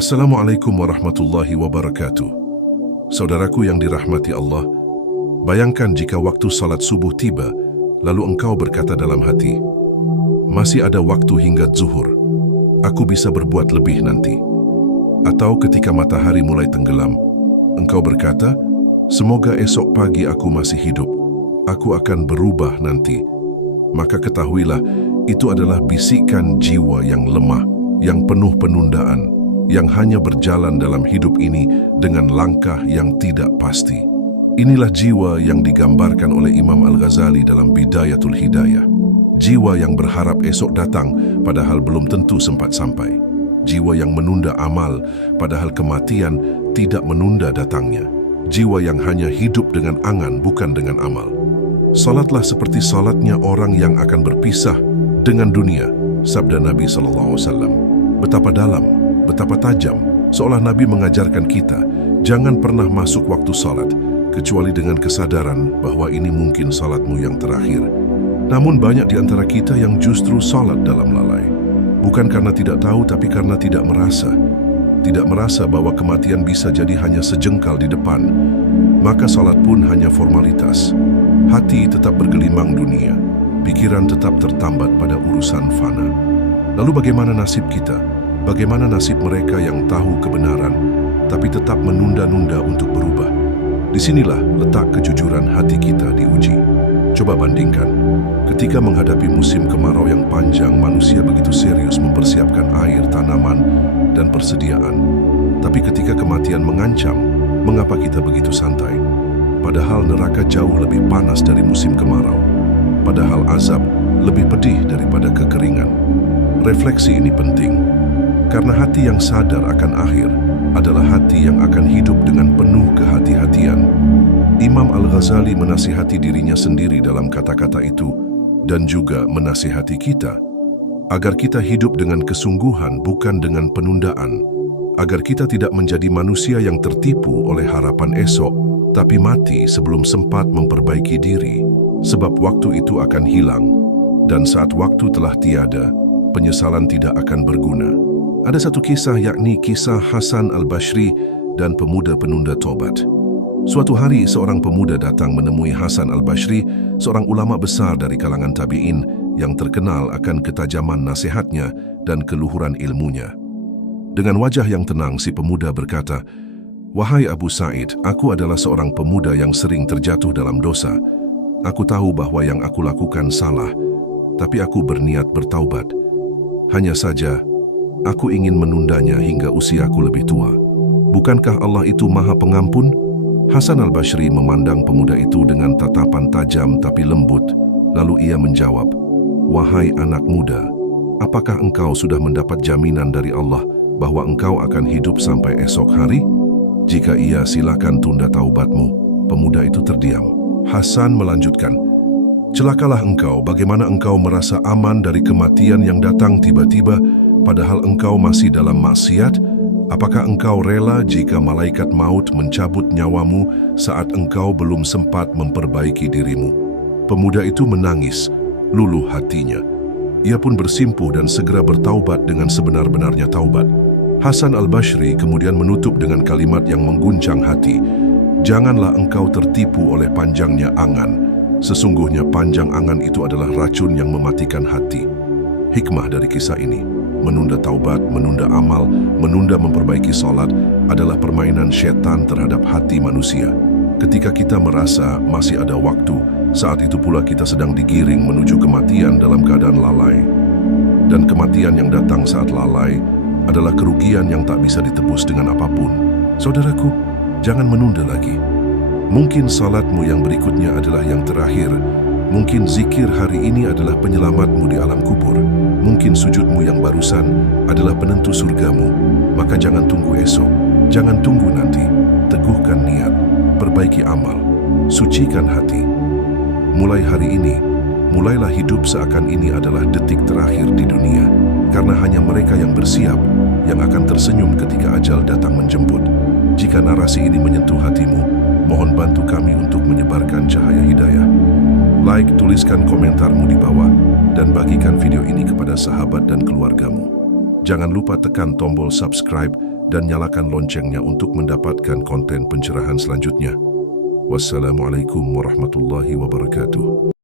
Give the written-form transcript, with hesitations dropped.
Assalamualaikum warahmatullahi wabarakatuh. Saudaraku yang dirahmati Allah, bayangkan jika waktu salat subuh tiba, lalu engkau berkata dalam hati, masih ada waktu hingga zuhur, aku bisa berbuat lebih nanti. Atau ketika matahari mulai tenggelam, engkau berkata, semoga esok pagi aku masih hidup, aku akan berubah nanti. Maka ketahuilah, itu adalah bisikan jiwa yang lemah, yang penuh penundaan, yang hanya berjalan dalam hidup ini dengan langkah yang tidak pasti. Inilah jiwa yang digambarkan oleh Imam Al-Ghazali dalam Bidayatul Hidayah. Jiwa yang berharap esok datang padahal belum tentu sempat sampai. Jiwa yang menunda amal padahal kematian tidak menunda datangnya. Jiwa yang hanya hidup dengan angan bukan dengan amal. Salatlah seperti salatnya orang yang akan berpisah dengan dunia, sabda Nabi SAW. Betapa dalam, betapa tajam, seolah Nabi mengajarkan kita, jangan pernah masuk waktu salat, kecuali dengan kesadaran bahwa ini mungkin salatmu yang terakhir. Namun banyak di antara kita yang justru salat dalam lalai. Bukan karena tidak tahu, tapi karena tidak merasa. Tidak merasa bahwa kematian bisa jadi hanya sejengkal di depan. Maka salat pun hanya formalitas. Hati tetap bergelimang dunia. Pikiran tetap tertambat pada urusan fana. Lalu bagaimana nasib kita? Bagaimana nasib mereka yang tahu kebenaran, tapi tetap menunda-nunda untuk berubah? Disinilah letak kejujuran hati kita diuji. Coba bandingkan, ketika menghadapi musim kemarau yang panjang, manusia begitu serius mempersiapkan air, tanaman, dan persediaan. Tapi ketika kematian mengancam, mengapa kita begitu santai? Padahal neraka jauh lebih panas dari musim kemarau. Padahal azab lebih pedih daripada kekeringan. Refleksi ini penting. Karena hati yang sadar akan akhir adalah hati yang akan hidup dengan penuh kehati-hatian. Imam Al-Ghazali menasihati dirinya sendiri dalam kata-kata itu dan juga menasihati kita agar kita hidup dengan kesungguhan bukan dengan penundaan, agar kita tidak menjadi manusia yang tertipu oleh harapan esok tapi mati sebelum sempat memperbaiki diri, sebab waktu itu akan hilang dan saat waktu telah tiada, penyesalan tidak akan berguna. Ada satu kisah, yakni kisah Hasan Al-Bashri dan pemuda penunda tobat. Suatu hari seorang pemuda datang menemui Hasan Al-Bashri, seorang ulama besar dari kalangan tabi'in yang terkenal akan ketajaman nasihatnya dan keluhuran ilmunya. Dengan wajah yang tenang, si pemuda berkata, "Wahai Abu Sa'id, aku adalah seorang pemuda yang sering terjatuh dalam dosa. Aku tahu bahwa yang aku lakukan salah, tapi aku berniat bertaubat. Hanya saja, aku ingin menundanya hingga usiaku lebih tua. Bukankah Allah itu Maha Pengampun?" Hasan Al-Bashri memandang pemuda itu dengan tatapan tajam tapi lembut. Lalu ia menjawab, "Wahai anak muda, apakah engkau sudah mendapat jaminan dari Allah bahwa engkau akan hidup sampai esok hari? Jika iya, silakan tunda taubatmu." Pemuda itu terdiam. Hasan melanjutkan, "Celakalah engkau, bagaimana engkau merasa aman dari kematian yang datang tiba-tiba padahal engkau masih dalam maksiat? Apakah engkau rela jika malaikat maut mencabut nyawamu saat engkau belum sempat memperbaiki dirimu?" Pemuda itu menangis, luluh hatinya. Ia pun bersimpuh dan segera bertaubat dengan sebenar-benarnya taubat. Hasan Al-Bashri kemudian menutup dengan kalimat yang mengguncang hati, "Janganlah engkau tertipu oleh panjangnya angan. Sesungguhnya panjang angan itu adalah racun yang mematikan hati." Hikmah dari kisah ini, menunda taubat, menunda amal, menunda memperbaiki salat adalah permainan syaitan terhadap hati manusia. Ketika kita merasa masih ada waktu, saat itu pula kita sedang digiring menuju kematian dalam keadaan lalai. Dan kematian yang datang saat lalai adalah kerugian yang tak bisa ditebus dengan apapun. Saudaraku, jangan menunda lagi. Mungkin salatmu yang berikutnya adalah yang terakhir. Mungkin zikir hari ini adalah penyelamatmu di alam kubur. Mungkin sujudmu yang barusan adalah penentu surgamu. Maka jangan tunggu esok, jangan tunggu nanti. Teguhkan niat, perbaiki amal, sucikan hati. Mulai hari ini, mulailah hidup seakan ini adalah detik terakhir di dunia. Karena hanya mereka yang bersiap yang akan tersenyum ketika ajal datang menjemput. Jika narasi ini menyentuh hatimu, mohon bantu kami untuk menyebarkan cahaya hidayah. Like, tuliskan komentarmu di bawah, dan bagikan video ini kepada sahabat dan keluargamu. Jangan lupa tekan tombol subscribe dan nyalakan loncengnya untuk mendapatkan konten pencerahan selanjutnya. Wassalamualaikum warahmatullahi wabarakatuh.